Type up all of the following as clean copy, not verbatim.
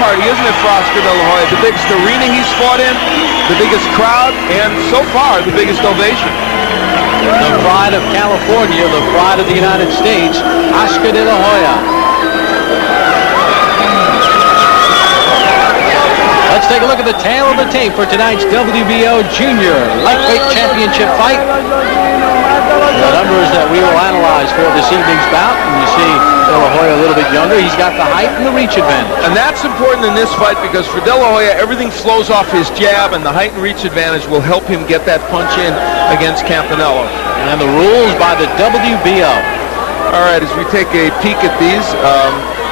party, isn't it, for Oscar De La Hoya? The biggest arena he's fought in, the biggest crowd, and so far, the biggest ovation. The pride of California, the pride of the United States, Oscar De La Hoya. Let's take a look at the tail of the tape for tonight's WBO Junior Lightweight Championship fight. The numbers that we will analyze for this evening's bout, and you see De La Hoya a little bit younger. He's got the height and the reach advantage. And that's important in this fight because for De La Hoya, everything flows off his jab, and the height and reach advantage will help him get that punch in against Campanella. And the rules by the WBO. All right, as we take a peek at these,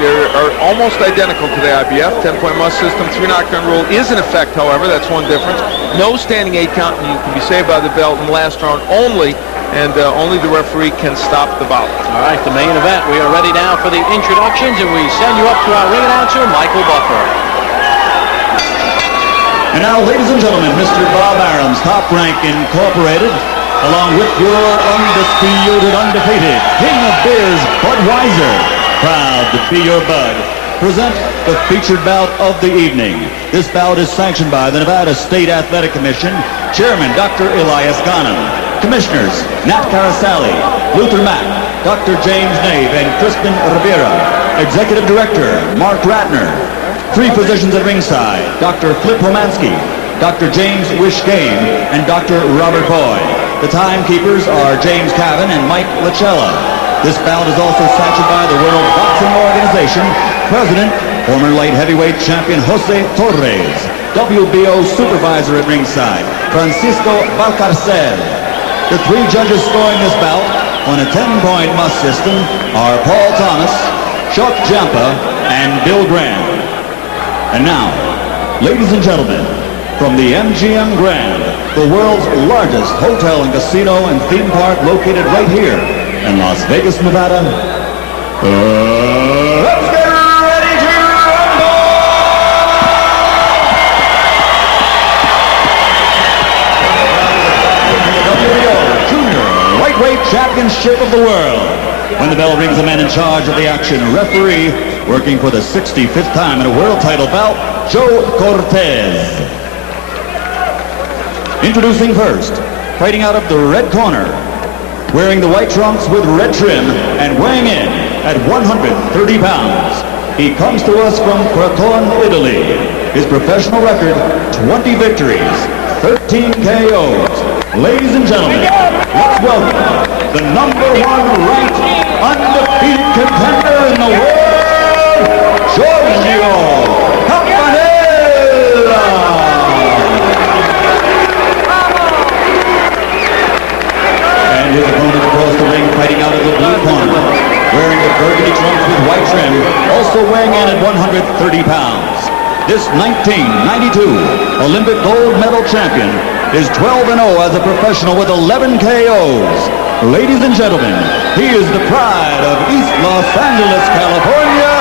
they are almost identical to the IBF. 10-point must system, 3 knockdown rule is in effect, however. That's one difference. No standing 8 count, and you can be saved by the belt in the last round only, and only the referee can stop the bout. All right, the main event. We are ready now for the introductions, and we send you up to our ring announcer, Michael Buffer. And now, ladies and gentlemen, Mr. Bob Arum's Top Rank Incorporated, along with your undisputed, undefeated King of Beers, Budweiser, proud to be your bud, present the featured bout of the evening. This bout is sanctioned by the Nevada State Athletic Commission, Chairman Dr. Elias Ghanem, Commissioners Nat Carasali, Luther Mack, Dr. James Nave, and Crispin Rivera, Executive Director Mark Ratner, 3 physicians at ringside, Dr. Flip Romansky, Dr. James Wish Game, and Dr. Robert Boyd. The timekeepers are James Cavan and Mike Lachella. This bout is also sanctioned by the World Boxing Organization, President, former light heavyweight champion Jose Torres, WBO supervisor at ringside, Francisco Valcarcel. The 3 judges scoring this bout on a 10-point must system are Paul Thomas, Chuck Jampa, and Bill Graham. And now, ladies and gentlemen, from the MGM Grand, the world's largest hotel and casino and theme park located right here in Las Vegas, Nevada, let's get ready to rumble! WBO Junior Lightweight Championship of the World. When the bell rings, a man in charge of the action, referee, working for the 65th time in a world title bout, Joe Cortez. Introducing first, fighting out of the red corner, wearing the white trunks with red trim and weighing in at 130 pounds. He comes to us from Crotone, Italy. His professional record, 20 victories, 13 KOs. Ladies and gentlemen, let's welcome the #1 ranked undefeated contender in the world, Giorgio Campanella. And his opponent across the ring, fighting out of the blue corner, wearing the burgundy trunks with white trim, also weighing in at 130 pounds. This 1992 Olympic gold medal champion is 12-0 as a professional with 11 KOs. Ladies and gentlemen, he is the pride of East Los Angeles, California,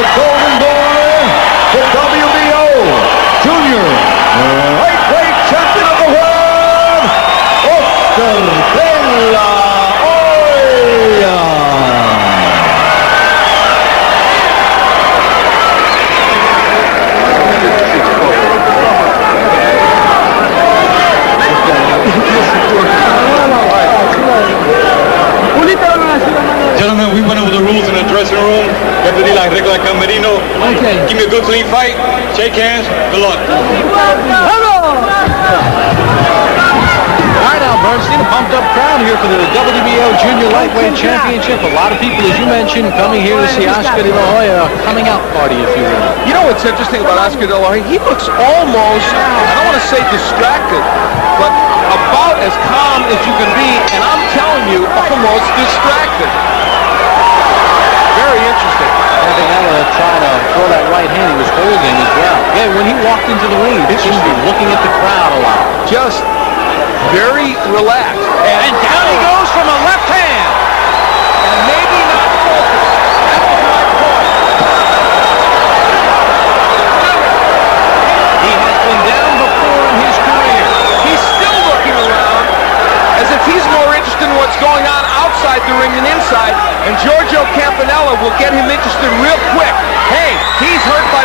the Golden Boy, the WBO Junior Lightweight Champion of the World, Oscar De La Hoya. Gentlemen, we went over the rules in the dressing room. You have to do like regular camerino. Okay. Give me a good clean fight. Shake hands. Good luck. All right, now, Bernstein, a pumped-up crowd here for the WBO Junior Lightweight Championship. A lot of people, as you mentioned, coming here to see Oscar De La Hoya, coming out party, if you will. You know what's interesting about Oscar De La Hoya? He looks almost, I don't want to say distracted, but about as calm as you can be, and I'm telling you, almost distracted. Very interesting. Campanella tried to throw that right hand he was holding as well. Yeah, when he walked into the ring, he seemed to be looking at the crowd a lot. Just very relaxed. And down he goes from a left hand. And maybe not focused. That was my point. He has been down before in his career. He's still looking around as if he's more interested in what's going on outside the ring than inside. And Giorgio Campanella will get him interested real quick. Hey, he's hurt by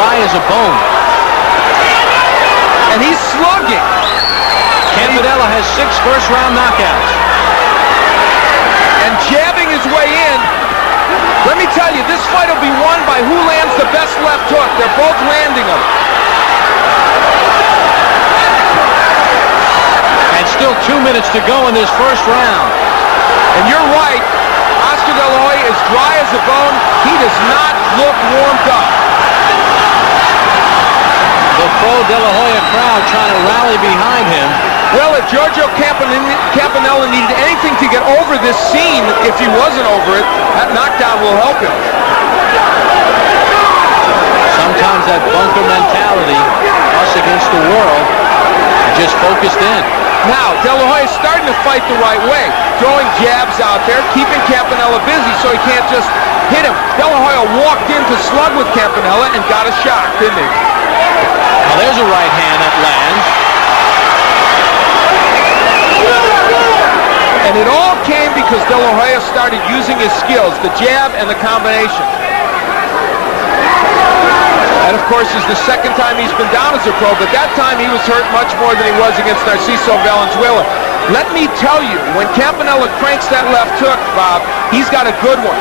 dry as a bone. And he's slugging. Campanella has 6 first-round knockouts. And jabbing his way in. Let me tell you, this fight will be won by who lands the best left hook. They're both landing them. And still 2 minutes to go in this first round. And you're right, Oscar De La Hoya is dry as a bone. He does not look warmed up. The pro De La Hoya crowd trying to rally behind him. Well, if Giorgio Campanella needed anything to get over this scene, if he wasn't over it, that knockdown will help him. Sometimes that bunker mentality, us against the world, just focused in. Now, De La Hoya is starting to fight the right way, throwing jabs out there, keeping Campanella busy so he can't just hit him. De La Hoya walked in to slug with Campanella and got a shot, didn't he? Now there's a right hand that lands. And it all came because De La Hoya started using his skills, the jab and the combination. And of course, it's the second time he's been down as a pro, but that time he was hurt much more than he was against Narciso Valenzuela. Let me tell you, when Campanella cranks that left hook, Bob, he's got a good one.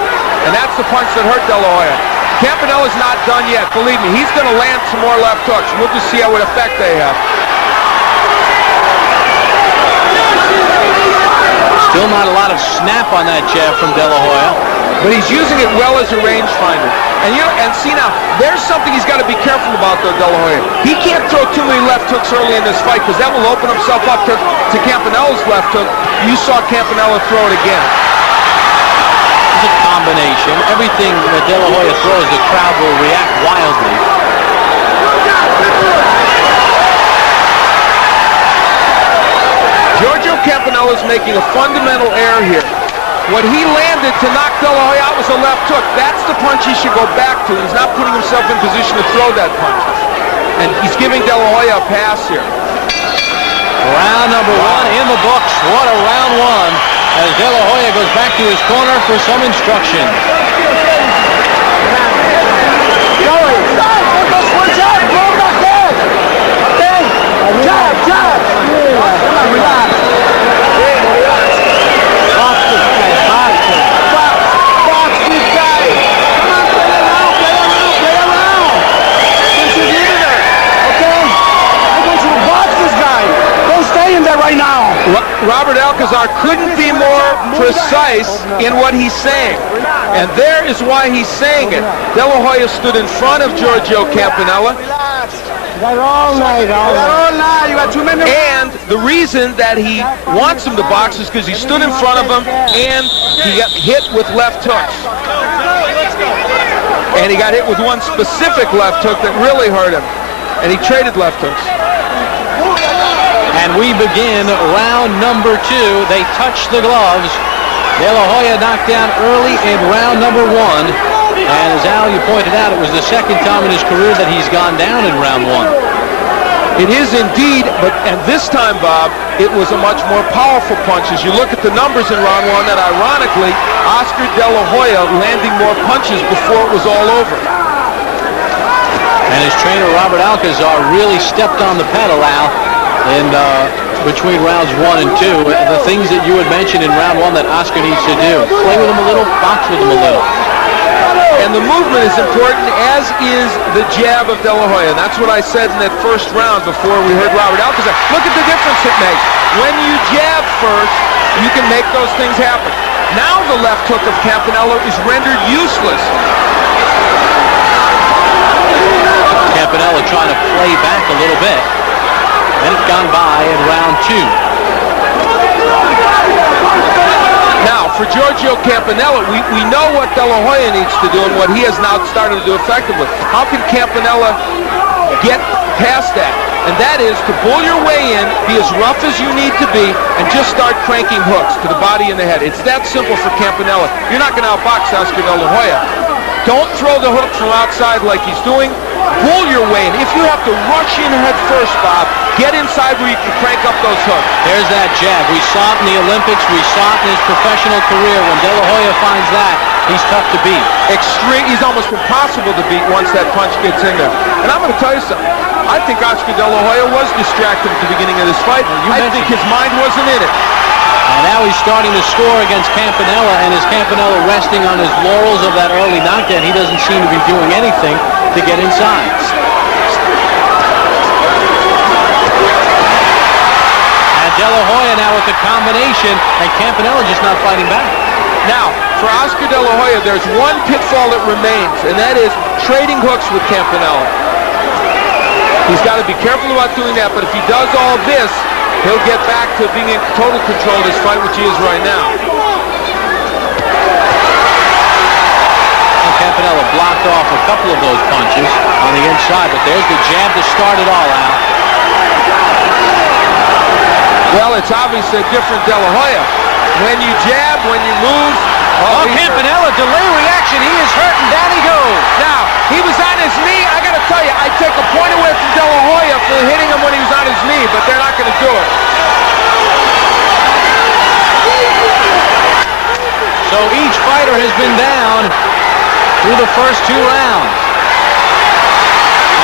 And that's the punch that hurt De La Hoya. Campanella's not done yet. Believe me, he's going to land some more left hooks. We'll just see how what effect they have. Still not a lot of snap on that jab from De La Hoya. But he's using it well as a rangefinder. And see now, there's something he's got to be careful about though, De La Hoya. He can't throw too many left hooks early in this fight because that will open himself up to Campanella's left hook. You saw Campanella throw it again. It's a combination. Everything that De La Hoya throws, the crowd will react wildly. Giorgio Campanella is making a fundamental error here. What he landed to knock De La Hoya out was a left hook. That's the punch he should go back to. He's not putting himself in position to throw that punch. And he's giving De La Hoya a pass here. Round number 1 in the books. What a round 1 as De La Hoya goes back to his corner for some instruction. Robert Alcazar couldn't be more precise in what he's saying. And there is why he's saying it. De La Hoya stood in front of Giorgio Campanella. And the reason that he wants him to box is because he stood in front of him and he got hit with left hooks. And he got hit with one specific left hook that really hurt him. And he traded left hooks. And we begin round number 2. They touch the gloves. De La Hoya knocked down early in round number 1. And as Al, you pointed out, it was the second time in his career that he's gone down in round 1. It is indeed, and this time, Bob, it was a much more powerful punch. As you look at the numbers in round 1, that ironically, Oscar De La Hoya landing more punches before it was all over. And his trainer, Robert Alcazar, really stepped on the pedal, Al. And between rounds 1 and 2, the things that you had mentioned in round 1 that Oscar needs to do. Play with him a little, box with him a little. And the movement is important, as is the jab of De La Hoya. And that's what I said in that first round before we heard Robert Alcazar. Look at the difference it makes. When you jab first, you can make those things happen. Now the left hook of Campanella is rendered useless. Campanella trying to play back a little bit. Minute gone by in round 2. Now, for Giorgio Campanella, we know what De La Hoya needs to do and what he has now started to do effectively. How can Campanella get past that? And that is to bull your way in, be as rough as you need to be, and just start cranking hooks to the body and the head. It's that simple for Campanella. You're not going to outbox Oscar De La Hoya. Don't throw the hook from outside like he's doing. Pull your way in. If you have to rush in head first, Bob, get inside where you can crank up those hooks. There's that jab. We saw it in the Olympics. We saw it in his professional career. When De La Hoya finds that, He's tough to beat. He's almost impossible to beat once that punch gets in there. And I'm going to tell you something. I think Oscar De La Hoya was distracted at the beginning of this fight. I think his mind wasn't in it. And now he's starting to score against Campanella, and is Campanella resting on his laurels of that early knockdown? He doesn't seem to be doing anything to get inside. And De La Hoya now with the combination, and Campanella just not fighting back. Now, for Oscar De La Hoya, there's one pitfall that remains, and that is trading hooks with Campanella. He's got to be careful about doing that, but if he does all this, he'll get back to being in total control of this fight, which he is right now. And Campanella blocked off a couple of those punches on the inside, but there's the jab to start it all out. Well, it's obviously a different De La Hoya. When you jab, when you move... Oh, Campanella, delay reaction. He is hurt, and down he goes. Now, he was on his knee. I got to tell you, I'd take a point away from De La Hoya for hitting him when he was on his knee, but they're not going to do it. So each fighter has been down through the first 2 rounds.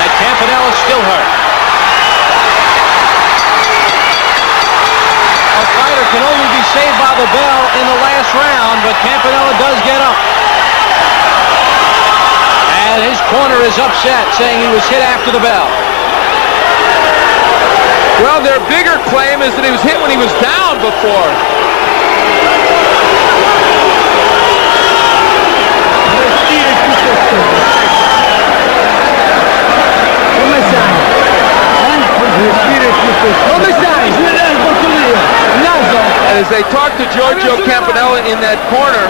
And Campanella's still hurt. A fighter can only be saved by the bell in the last round, but Campanella does get up. And his corner is upset, saying he was hit after the bell. Well, their bigger claim is that he was hit when he was down before. And as they talk to Giorgio Campanella in that corner,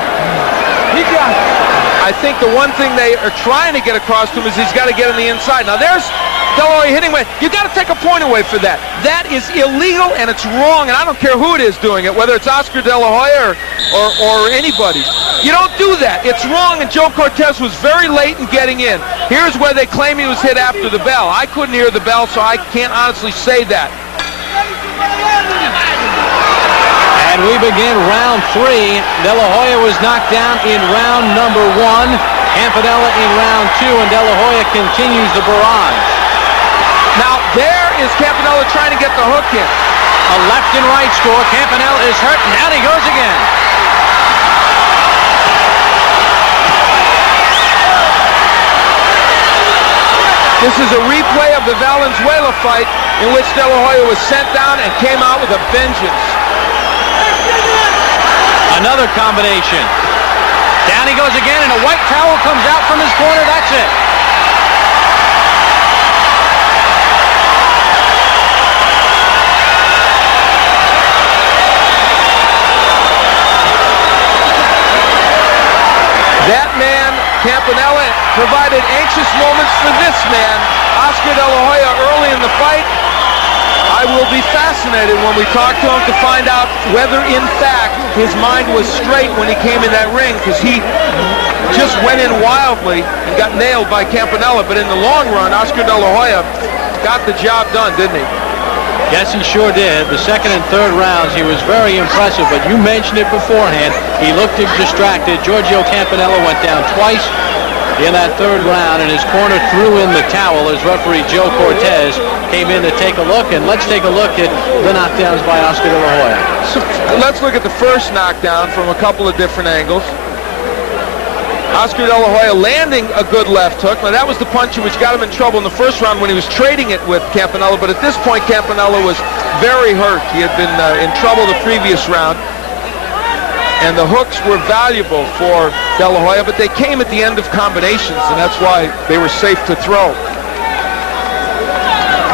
I think the one thing they are trying to get across to him is he's got to get on the inside. Now there's De La Hoya hitting away. You got to take a point away for that. That is illegal and it's wrong, and I don't care who it is doing it, whether it's Oscar De La Hoya or anybody. You don't do that. It's wrong, and Joe Cortez was very late in getting in. Here's where they claim he was hit after the bell. I couldn't hear the bell, so I can't honestly say that. And we begin round 3. De La Hoya was knocked down in round number 1. Campanella in round 2, and De La Hoya continues the barrage. Now, there is Campanella trying to get the hook in. A left and right score. Campanella is hurt, and down he goes again. This is a replay of the Valenzuela fight in which De La Hoya was sent down and came out with a vengeance. Another combination. Down he goes again, and a white towel comes out from his corner. That's it. That man, Campanella, provided anxious moments for this man, Oscar De La Hoya, early in the fight. I will be fascinated when we talk to him to find out whether, in fact, his mind was straight when he came in that ring, because he just went in wildly and got nailed by Campanella. But in the long run, Oscar De La Hoya got the job done, didn't he? Yes, he sure did. The second and third rounds, he was very impressive, but you mentioned it beforehand. He looked distracted. Giorgio Campanella went down twice in that third round, and his corner threw in the towel as referee Joe Cortez came in to take a look. And let's take a look at the knockdowns by Oscar De La Hoya. So let's look at the first knockdown from a couple of different angles. Oscar De La Hoya landing a good left hook. Now that was the punch which got him in trouble in the first round when he was trading it with Campanella, but at this point Campanella was very hurt. He had been in trouble the previous round, and the hooks were valuable for De La Hoya, but they came at the end of combinations, and that's why they were safe to throw.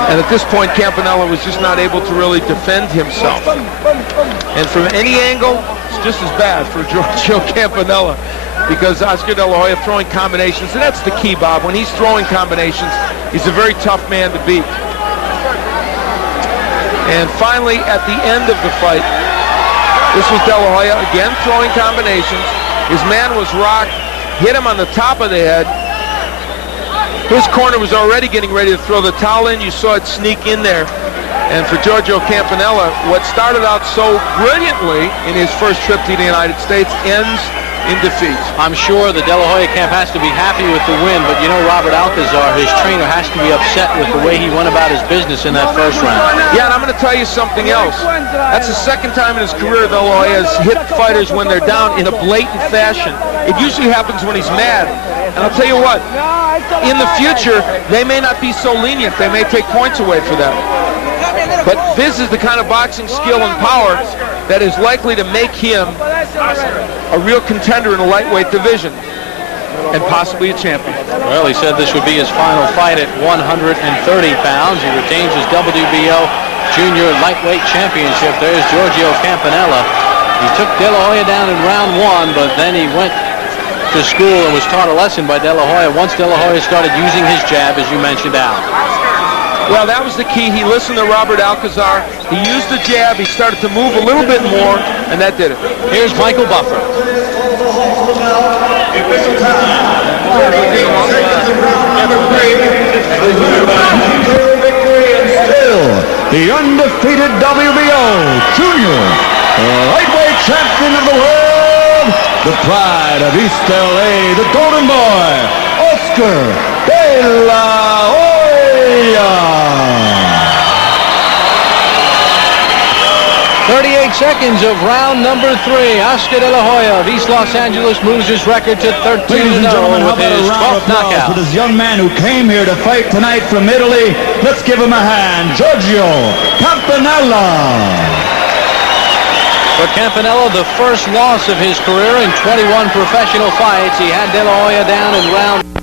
And at this point, Campanella was just not able to really defend himself. And from any angle, it's just as bad for Giorgio Campanella, because Oscar De La Hoya throwing combinations, and that's the key, Bob. When he's throwing combinations, he's a very tough man to beat. And finally, at the end of the fight, this was De La Hoya again throwing combinations. His man was rocked, hit him on the top of the head. His corner was already getting ready to throw the towel in. You saw it sneak in there. And for Giorgio Campanella, what started out so brilliantly in his first trip to the United States ends in defeat. I'm sure the De La Hoya camp has to be happy with the win, but you know Robert Alcazar, his trainer, has to be upset with the way he went about his business in that first round. Yeah, and I'm going to tell you something else. That's the second time in his career De La Hoya has hit fighters when they're down in a blatant fashion. It usually happens when he's mad. And I'll tell you what, in the future, they may not be so lenient. They may take points away for that. But this is the kind of boxing skill and power that is likely to make him a real contender in the lightweight division and possibly a champion. Well, he said this would be his final fight at 130 pounds. He retains his WBO Junior Lightweight Championship. There's Giorgio Campanella. He took De La Hoya down in round one, but then he went to school and was taught a lesson by De La Hoya once De La Hoya started using his jab, as you mentioned, Al. Well, that was the key. He listened to Robert Alcazar. He used the jab. He started to move a little bit more, and that did it. Here's Michael Buffer. Still, the undefeated WBO Junior Lightweight Champion of the world, the pride of East LA, the Golden Boy, Oscar De La Hoya. 38 seconds of round number 3. Oscar De La Hoya of East Los Angeles moves his record to 13-0 Ladies and gentlemen, how with about his a round 12th of applause knockout. for this young man who came here to fight tonight from Italy? Let's give him a hand. Giorgio Campanella. For Campanella, the first loss of his career in 21 professional fights. He had De La Hoya down in round